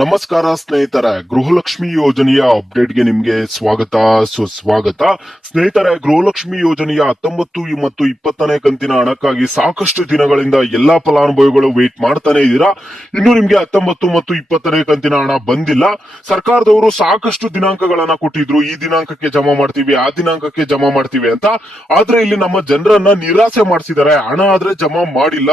ನಮಸ್ಕಾರ ಸ್ನೇಹಿತರೆ, ಗೃಹಲಕ್ಷ್ಮಿ ಯೋಜನೆಯ ಅಪ್ಡೇಟ್ಗೆ ನಿಮ್ಗೆ ಸ್ವಾಗತ ಸುಸ್ವಾಗತ. ಸ್ನೇಹಿತರೆ, ಗೃಹಲಕ್ಷ್ಮಿ ಯೋಜನೆಯ 19 ಮತ್ತು 20ನೇ ಕಂತಿನ ಹಣಕ್ಕಾಗಿ ಸಾಕಷ್ಟು ದಿನಗಳಿಂದ ಎಲ್ಲಾ ಫಲಾನುಭವಿಗಳು ವೇಟ್ ಮಾಡ್ತಾನೆ ಇದ್ದೀರಾ. ಇನ್ನು ನಿಮ್ಗೆ 19 ಮತ್ತು 20ನೇ ಕಂತಿನ ಹಣ ಬಂದಿಲ್ಲ. ಸರ್ಕಾರದವರು ಸಾಕಷ್ಟು ದಿನಾಂಕಗಳನ್ನ ಕೊಟ್ಟಿದ್ರು, ಈ ದಿನಾಂಕಕ್ಕೆ ಜಮಾ ಮಾಡ್ತೀವಿ, ಆ ದಿನಾಂಕಕ್ಕೆ ಜಮಾ ಮಾಡ್ತೀವಿ ಅಂತ. ಆದ್ರೆ ಇಲ್ಲಿ ನಮ್ಮ ಜನರನ್ನ ನಿರಾಸೆ ಮಾಡಿಸಿದ್ದಾರೆ, ಹಣ ಆದ್ರೆ ಜಮಾ ಮಾಡಿಲ್ಲ.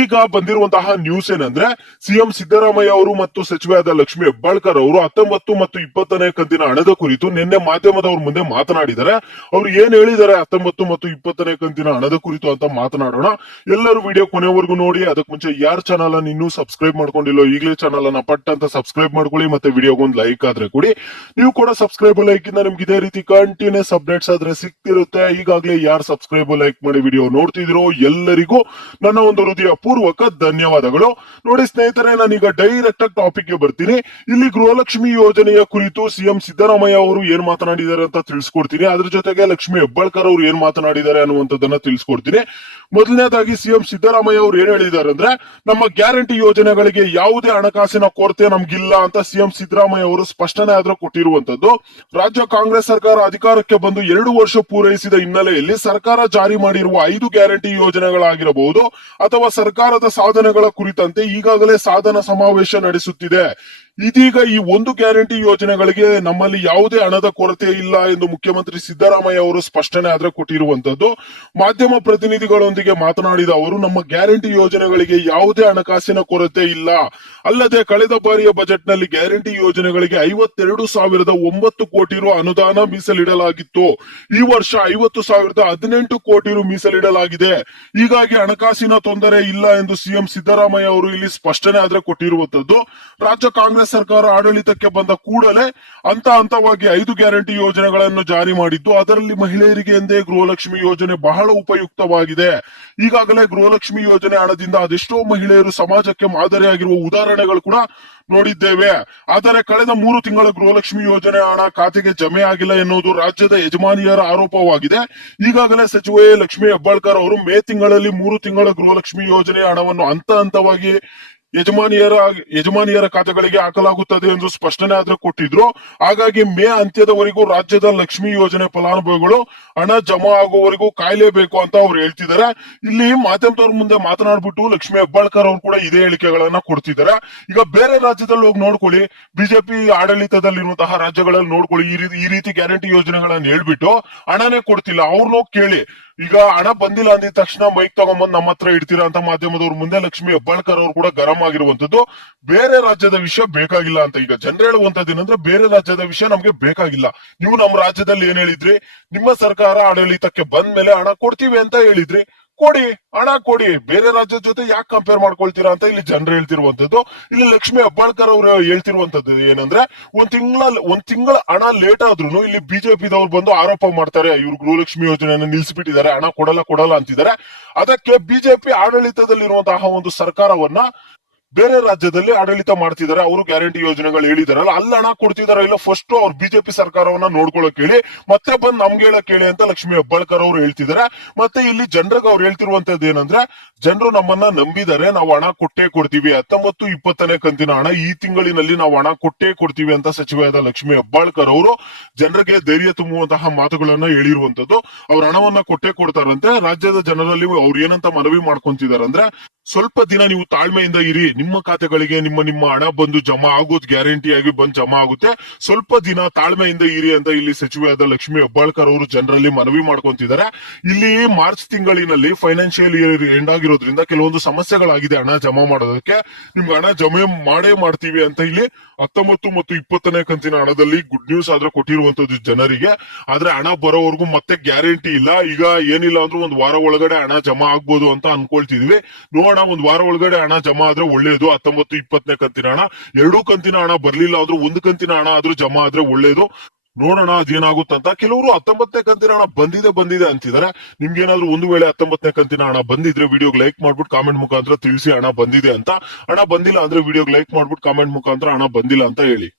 ಈಗ ಬಂದಿರುವಂತಹ ನ್ಯೂಸ್ ಏನಂದ್ರೆ, ಸಿಎಂ ಸಿದ್ದರಾಮಯ್ಯ ಅವರು ಮತ್ತು ಸಚಿವರಾದ ಲಕ್ಷ್ಮಿ ಹೆಬ್ಬಾಳ್ಕರ್ ಅವರು 19 ಮತ್ತು 20ನೇ ಕಂತಿನ ಹಣದ ಕುರಿತು ನಿನ್ನೆ ಮಾಧ್ಯಮದವ್ರ ಮುಂದೆ ಮಾತನಾಡಿದ್ದಾರೆ. ಅವ್ರು ಏನ್ ಹೇಳಿದ್ದಾರೆ 19 ಮತ್ತು 20ನೇ ಕಂತಿನ ಹಣದ ಕುರಿತು ಅಂತ ಮಾತನಾಡೋಣ. ಎಲ್ಲರೂ ವಿಡಿಯೋ ಕೊನೆವರೆಗೂ ನೋಡಿ. ಅದಕ್ಕೆ ಮುಂಚೆ ಯಾರ ಚಾನಲ್ ಅನ್ನು ಇನ್ನೂ ಸಬ್ಸ್ಕ್ರೈಬ್ ಮಾಡ್ಕೊಂಡಿಲ್ಲೋ ಈಗಲೇ ಚಾನಲ್ ಅನ್ನ ಪಟ್ ಅಂತ ಸಬ್ಸ್ಕ್ರೈಬ್ ಮಾಡ್ಕೊಳ್ಳಿ. ಮತ್ತೆ ವಿಡಿಯೋಗೊಂದು ಲೈಕ್ ಆದ್ರೆ ಕೊಡಿ. ನೀವು ಕೂಡ ಸಬ್ಸ್ಕ್ರೈಬ್ ಲೈಕ್ ಇಂದ ನಿಮ್ಗೆ ಇದೇ ರೀತಿ ಕಂಟಿನ್ಯೂಸ್ ಅಪ್ಡೇಟ್ಸ್ ಆದ್ರೆ ಸಿಗ್ತಿರುತ್ತೆ. ಈಗಾಗಲೇ ಯಾರು ಸಬ್ಸ್ಕ್ರೈಬ್ ಲೈಕ್ ಮಾಡಿ ವಿಡಿಯೋ ನೋಡ್ತಿದ್ರು ಎಲ್ಲರಿಗೂ ನನ್ನ ಒಂದು ಹೃದಯ ಪೂರ್ವಕ ಧನ್ಯವಾದಗಳು. ನೋಡಿ ಸ್ನೇಹಿತರೆ, ನಾನೀಗ ಡೈರೆಕ್ಟ್ ಆಗಿ ಟಾಪಿಕ್ ಬರ್ತೀನಿ. ಇಲ್ಲಿ ಗೃಹಲಕ್ಷ್ಮಿ ಯೋಜನೆಯ ಕುರಿತು ಸಿಎಂ ಸಿದ್ದರಾಮಯ್ಯ ಅವರು ಏನ್ ಮಾತನಾಡಿದ್ದಾರೆ ಅಂತ ತಿಳಿಸ್ಕೊಡ್ತೀನಿ. ಅದ್ರ ಜೊತೆಗೆ ಲಕ್ಷ್ಮಿ ಹೆಬ್ಬಾಳ್ಕರ್ ಅವರು ಏನ್ ಮಾತನಾಡಿದ್ದಾರೆ ಅನ್ನುವಂಥದ್ದನ್ನ ತಿಳಿಸ್ಕೊಡ್ತೀನಿ. ಮೊದಲನೇದಾಗಿ ಸಿಎಂ ಸಿದ್ದರಾಮಯ್ಯ ಅವರು ಏನ್ ಹೇಳಿದ್ದಾರೆ ಅಂದ್ರೆ, ನಮ್ಮ ಗ್ಯಾರಂಟಿ ಯೋಜನೆಗಳಿಗೆ ಯಾವುದೇ ಹಣಕಾಸಿನ ಕೊರತೆ ನಮ್ಗಿಲ್ಲ ಅಂತ ಸಿಎಂ ಸಿದ್ದರಾಮಯ್ಯ ಅವರು ಸ್ಪಷ್ಟನೆ ಆದ್ರೂ ಕೊಟ್ಟಿರುವಂತದ್ದು. ರಾಜ್ಯ ಕಾಂಗ್ರೆಸ್ ಸರ್ಕಾರ ಅಧಿಕಾರಕ್ಕೆ ಬಂದು 2 ವರ್ಷ ಪೂರೈಸಿದ ಹಿನ್ನೆಲೆಯಲ್ಲಿ ಸರ್ಕಾರ ಜಾರಿ ಮಾಡಿರುವ 5 ಗ್ಯಾರಂಟಿ ಯೋಜನೆಗಳಾಗಿರಬಹುದು ಅಥವಾ ಸರ್ಕಾರದ ಸಾಧನೆಗಳ ಕುರಿತಂತೆ ಈಗಾಗಲೇ ಸಾಧನ ಸಮಾವೇಶ ನಡೆಸುತ್ತಿದೆ. ಇದೀಗ ಈ 1 ಗ್ಯಾರಂಟಿ ಯೋಜನೆಗಳಿಗೆ ನಮ್ಮಲ್ಲಿ ಯಾವುದೇ ಹಣದ ಕೊರತೆ ಇಲ್ಲ ಎಂದು ಮುಖ್ಯಮಂತ್ರಿ ಸಿದ್ದರಾಮಯ್ಯ ಅವರು ಸ್ಪಷ್ಟನೆ ಆದ್ರೆ ಕೊಟ್ಟಿರುವಂತದ್ದು. ಮಾಧ್ಯಮ ಪ್ರತಿನಿಧಿಗಳೊಂದಿಗೆ ಮಾತನಾಡಿದ ಅವರು, ನಮ್ಮ ಗ್ಯಾರಂಟಿ ಯೋಜನೆಗಳಿಗೆ ಯಾವುದೇ ಹಣಕಾಸಿನ ಕೊರತೆ ಇಲ್ಲ. ಅಲ್ಲದೆ ಕಳೆದ ಬಾರಿಯ ಬಜೆಟ್ ನಲ್ಲಿ ಗ್ಯಾರಂಟಿ ಯೋಜನೆಗಳಿಗೆ 52,009 ಕೋಟಿ ರು ಅನುದಾನ ಮೀಸಲಿಡಲಾಗಿತ್ತು. ಈ ವರ್ಷ 50,018 ಕೋಟಿ ರು ಮೀಸಲಿಡಲಾಗಿದೆ. ಹೀಗಾಗಿ ಹಣಕಾಸಿನ ತೊಂದರೆ ಇಲ್ಲ ಎಂದು ಸಿಎಂ ಸಿದ್ದರಾಮಯ್ಯ ಅವರು ಇಲ್ಲಿ ಸ್ಪಷ್ಟನೆ ಆದ್ರೆ ಕೊಟ್ಟಿರುವಂತದ್ದು. ರಾಜ್ಯ ಕಾಂಗ್ರೆಸ್ ಸರ್ಕಾರ ಆಡಳಿತಕ್ಕೆ ಬಂದ ಕೂಡಲೇ ಹಂತವಾಗಿ 5 ಗ್ಯಾರಂಟಿ ಯೋಜನೆಗಳನ್ನು ಜಾರಿ ಮಾಡಿದ್ದು. ಅದರಲ್ಲಿ ಮಹಿಳೆಯರಿಗೆ ಎಂದೇ ಗೃಹಲಕ್ಷ್ಮಿ ಯೋಜನೆ ಬಹಳ ಉಪಯುಕ್ತವಾಗಿದೆ. ಈಗಾಗಲೇ ಗೃಹಲಕ್ಷ್ಮಿ ಯೋಜನೆ ಹಣದಿಂದ ಅದೆಷ್ಟೋ ಮಹಿಳೆಯರು ಸಮಾಜಕ್ಕೆ ಮಾದರಿಯಾಗಿರುವ ಉದಾಹರಣೆಗಳು ಕೂಡ ನೋಡಿದ್ದೇವೆ. ಆದರೆ ಕಳೆದ 3 ತಿಂಗಳ ಗೃಹಲಕ್ಷ್ಮಿ ಯೋಜನೆ ಹಣ ಖಾತೆಗೆ ಜಮೆ ಆಗಿಲ್ಲ ಎನ್ನುವುದು ರಾಜ್ಯದ ಯಜಮಾನಿಯರ ಆರೋಪವಾಗಿದೆ. ಈಗಾಗಲೇ ಸಚಿವೆ ಲಕ್ಷ್ಮಿ ಹೆಬ್ಬಾಳ್ಕರ್ ಅವರು ಮೇ ತಿಂಗಳಲ್ಲಿ 3 ತಿಂಗಳ ಗೃಹಲಕ್ಷ್ಮಿ ಯೋಜನೆಯ ಹಣವನ್ನು ಹಂತವಾಗಿ ಯಜಮಾನಿಯರ ಖಾತೆಗಳಿಗೆ ಹಾಕಲಾಗುತ್ತದೆ ಎಂದು ಸ್ಪಷ್ಟನೆ ಆದ್ರೆ ಕೊಟ್ಟಿದ್ರು. ಹಾಗಾಗಿ ಮೇ ಅಂತ್ಯದವರೆಗೂ ರಾಜ್ಯದ ಲಕ್ಷ್ಮಿ ಯೋಜನೆ ಫಲಾನುಭವಿಗಳು ಹಣ ಜಮಾ ಆಗುವವರೆಗೂ ಕಾಯಲೇಬೇಕು ಅಂತ ಅವ್ರು ಹೇಳ್ತಿದ್ದಾರೆ. ಇಲ್ಲಿ ಮಾಧ್ಯಮದವ್ರ ಮುಂದೆ ಮಾತನಾಡ್ಬಿಟ್ಟು ಲಕ್ಷ್ಮಿ ಹೆಬ್ಬಾಳ್ಕರ್ ಅವರು ಕೂಡ ಇದೇ ಹೇಳಿಕೆಗಳನ್ನ ಕೊಡ್ತಿದ್ದಾರೆ. ಈಗ ಬೇರೆ ರಾಜ್ಯದಲ್ಲಿ ಹೋಗಿ ನೋಡ್ಕೊಳ್ಳಿ, ಬಿಜೆಪಿ ಆಡಳಿತದಲ್ಲಿರುವಂತಹ ರಾಜ್ಯಗಳಲ್ಲಿ ನೋಡ್ಕೊಳ್ಳಿ, ಈ ರೀತಿ ಗ್ಯಾರಂಟಿ ಯೋಜನೆಗಳನ್ನ ಹೇಳ್ಬಿಟ್ಟು ಹಣನೇ ಕೊಡ್ತಿಲ್ಲ. ಅವ್ರನ್ನ ಕೇಳಿ, ಈಗ ಹಣ ಬಂದಿಲ್ಲ ಅಂದಿದ ತಕ್ಷಣ ಮೈಕ್ ತಗೊಂಬಂದ್ ನಮ್ಮ ಹತ್ರ ಇಡ್ತೀರಾ ಅಂತ ಮಾಧ್ಯಮದವ್ರ ಮುಂದೆ ಲಕ್ಷ್ಮಿ ಹೆಬ್ಬಾಳ್ಕರ್ ಅವರು ಕೂಡ ಗರಂ ಆಗಿರುವಂತದ್ದು. ಬೇರೆ ರಾಜ್ಯದ ವಿಷಯ ಬೇಕಾಗಿಲ್ಲ ಅಂತ ಈಗ ಜನರು ಹೇಳುವಂತದ್ದು ಏನಂದ್ರೆ, ಬೇರೆ ರಾಜ್ಯದ ವಿಷಯ ನಮ್ಗೆ ಬೇಕಾಗಿಲ್ಲ. ನೀವು ನಮ್ಮ ರಾಜ್ಯದಲ್ಲಿ ಏನ್ ಹೇಳಿದ್ರಿ, ನಿಮ್ಮ ಸರ್ಕಾರ ಆಡಳಿತಕ್ಕೆ ಬಂದ ಮೇಲೆ ಹಣ ಕೊಡ್ತೀವಿ ಅಂತ ಹೇಳಿದ್ರಿ, ಕೊಡಿ, ಹಣ ಕೊಡಿ. ಬೇರೆ ರಾಜ್ಯದ ಜೊತೆ ಯಾಕೆ ಕಂಪೇರ್ ಮಾಡ್ಕೊಳ್ತೀರಾ ಅಂತ ಇಲ್ಲಿ ಜನರು ಹೇಳ್ತಿರುವಂತದ್ದು. ಇಲ್ಲಿ ಲಕ್ಷ್ಮಿ ಹೆಬ್ಬಾಳ್ಕರ್ ಅವರು ಹೇಳ್ತಿರುವಂತದ್ದು ಏನಂದ್ರೆ, ಒಂದ್ ತಿಂಗಳ ಹಣ ಲೇಟ್ ಆದ್ರೂ ಇಲ್ಲಿ ಬಿಜೆಪಿದವ್ರು ಬಂದು ಆರೋಪ ಮಾಡ್ತಾರೆ, ಇವ್ರು ಗೃಹಲಕ್ಷ್ಮಿ ಯೋಜನೆಯನ್ನು ನಿಲ್ಸಿಬಿಟ್ಟಿದ್ದಾರೆ, ಹಣ ಕೊಡಲ್ಲ ಅಂತಿದ್ದಾರೆ. ಅದಕ್ಕೆ ಬಿಜೆಪಿ ಆಡಳಿತದಲ್ಲಿರುವಂತಹ ಒಂದು ಸರ್ಕಾರವನ್ನ ಬೇರೆ ರಾಜ್ಯದಲ್ಲಿ ಆಡಳಿತ ಮಾಡ್ತಿದ್ದಾರೆ, ಅವರು ಗ್ಯಾರಂಟಿ ಯೋಜನೆಗಳು ಹೇಳಿದಾರಲ್ಲ, ಅಲ್ಲಿ ಹಣ ಕೊಡ್ತಿದಾರ ಇಲ್ಲ ಫಸ್ಟ್ ಅವ್ರು ಬಿಜೆಪಿ ಸರ್ಕಾರವನ್ನ ನೋಡ್ಕೊಳಕ್ ಹೇಳಿ, ಮತ್ತೆ ಬಂದ್ ನಮ್ಗೆ ಹೇಳಕ್ ಹೇಳಿ ಅಂತ ಲಕ್ಷ್ಮಿ ಹೆಬ್ಬಾಳ್ಕರ್ ಅವರು ಹೇಳ್ತಿದ್ದಾರೆ. ಮತ್ತೆ ಇಲ್ಲಿ ಜನರಿಗೆ ಅವ್ರು ಹೇಳ್ತಿರುವಂತದ್ದು ಏನಂದ್ರೆ, ಜನರು ನಮ್ಮನ್ನ ನಂಬಿದ್ದಾರೆ, ನಾವು ಹಣ ಕೊಟ್ಟೇ ಕೊಡ್ತೀವಿ, 19, 20ನೇ ಕಂತಿನ ಹಣ ಈ ತಿಂಗಳಿನಲ್ಲಿ ನಾವು ಹಣ ಕೊಟ್ಟೇ ಕೊಡ್ತೀವಿ ಅಂತ ಸಚಿವರಾದ ಲಕ್ಷ್ಮಿ ಹೆಬ್ಬಾಳ್ಕರ್ ಅವರು ಜನರಿಗೆ ಧೈರ್ಯ ತುಂಬುವಂತಹ ಮಾತುಗಳನ್ನ ಹೇಳಿರುವಂತದ್ದು. ಅವ್ರ ಹಣವನ್ನ ಕೊಟ್ಟೇ ಕೊಡ್ತಾರಂತೆ. ರಾಜ್ಯದ ಜನರಲ್ಲಿ ಅವ್ರು ಏನಂತ ಮನವಿ ಮಾಡ್ಕೊಂತಿದಾರೆ ಅಂದ್ರೆ, ಸ್ವಲ್ಪ ದಿನ ನೀವು ತಾಳ್ಮೆಯಿಂದ ಇರಿ, ನಿಮ್ಮ ಖಾತೆಗಳಿಗೆ ನಿಮ್ಮ ಹಣ ಬಂದು ಜಮಾ ಆಗೋದು ಗ್ಯಾರಂಟಿ ಆಗಿ ಬಂದು ಜಮಾ ಆಗುತ್ತೆ, ಸ್ವಲ್ಪ ದಿನ ತಾಳ್ಮೆಯಿಂದ ಇರಿ ಅಂತ ಇಲ್ಲಿ ಸಚಿವರಾದ ಲಕ್ಷ್ಮಿ ಹೆಬ್ಬಾಳ್ಕರ್ ಅವರು ಜನರಲ್ಲಿ ಮನವಿ ಮಾಡ್ಕೊಂತಿದ್ದಾರೆ. ಇಲ್ಲಿ ಮಾರ್ಚ್ ತಿಂಗಳಿನಲ್ಲಿ ಫೈನಾನ್ಷಿಯಲ್ ಇಯರ್ ಎಂಡ್ ಆಗಿರೋದ್ರಿಂದ ಕೆಲವೊಂದು ಸಮಸ್ಯೆಗಳಾಗಿದೆ ಹಣ ಜಮಾ ಮಾಡೋದಕ್ಕೆ. ನಿಮ್ಗೆ ಹಣ ಜಮೆ ಮಾಡ್ತೀವಿ ಅಂತ ಇಲ್ಲಿ 19 ಮತ್ತು 20ನೇ ಕಂತಿನ ಹಣದಲ್ಲಿ ಗುಡ್ ನ್ಯೂಸ್ ಆದ್ರೆ ಕೊಟ್ಟಿರುವಂತದ್ದು ಜನರಿಗೆ. ಆದ್ರೆ ಹಣ ಬರೋವರೆಗೂ ಮತ್ತೆ ಗ್ಯಾರಂಟಿ ಇಲ್ಲ. ಈಗ ಏನಿಲ್ಲ ಅಂದ್ರೂ 1 ವಾರ ಒಳಗಡೆ ಹಣ ಜಮಾ ಆಗ್ಬೋದು ಅಂತ ಅನ್ಕೊಳ್ತಿದ್ವಿ. ನೋಡೋಣ, 1 ವಾರ ಒಳಗಡೆ ಹಣ ಜಮಾ ಆದ್ರೆ ಒಳ್ಳೇದು. 19, 20ನೇ ಕಂತಿನ ಹಣ, 2 ಕಂತಿನ ಹಣ ಬರ್ಲಿಲ್ಲ ಆದ್ರೂ 1 ಕಂತಿನ ಹಣ ಆದ್ರೂ ಜಮಾ ಆದ್ರೆ ಒಳ್ಳೇದು. ನೋಡೋಣ ಅದೇನಾಗುತ್ತಂತ. ಕೆಲವರು 19ನೇ ಕಂತಿನ ಹಣ ಬಂದಿದೆ ಅಂತಿದ್ದಾರೆ. ನಿಮ್ಗೇನಾದ್ರೂ ಒಂದು ವೇಳೆ 19ನೇ ಕಂತಿನ ಹಣ ಬಂದಿದ್ರೆ ವಿಡಿಯೋಗೆ ಲೈಕ್ ಮಾಡ್ಬಿಟ್ಟು ಕಾಮೆಂಟ್ ಮುಖಾಂತರ ತಿಳಿಸಿ ಹಣ ಬಂದಿದೆ ಅಂತ. ಹಣ ಬಂದಿಲ್ಲ ಅಂದ್ರೆ ವಿಡಿಯೋಗೆ ಲೈಕ್ ಮಾಡ್ಬಿಟ್ಟು ಕಾಮೆಂಟ್ ಮುಖಾಂತರ ಹಣ ಬಂದಿಲ್ಲ ಅಂತ ಹೇಳಿ.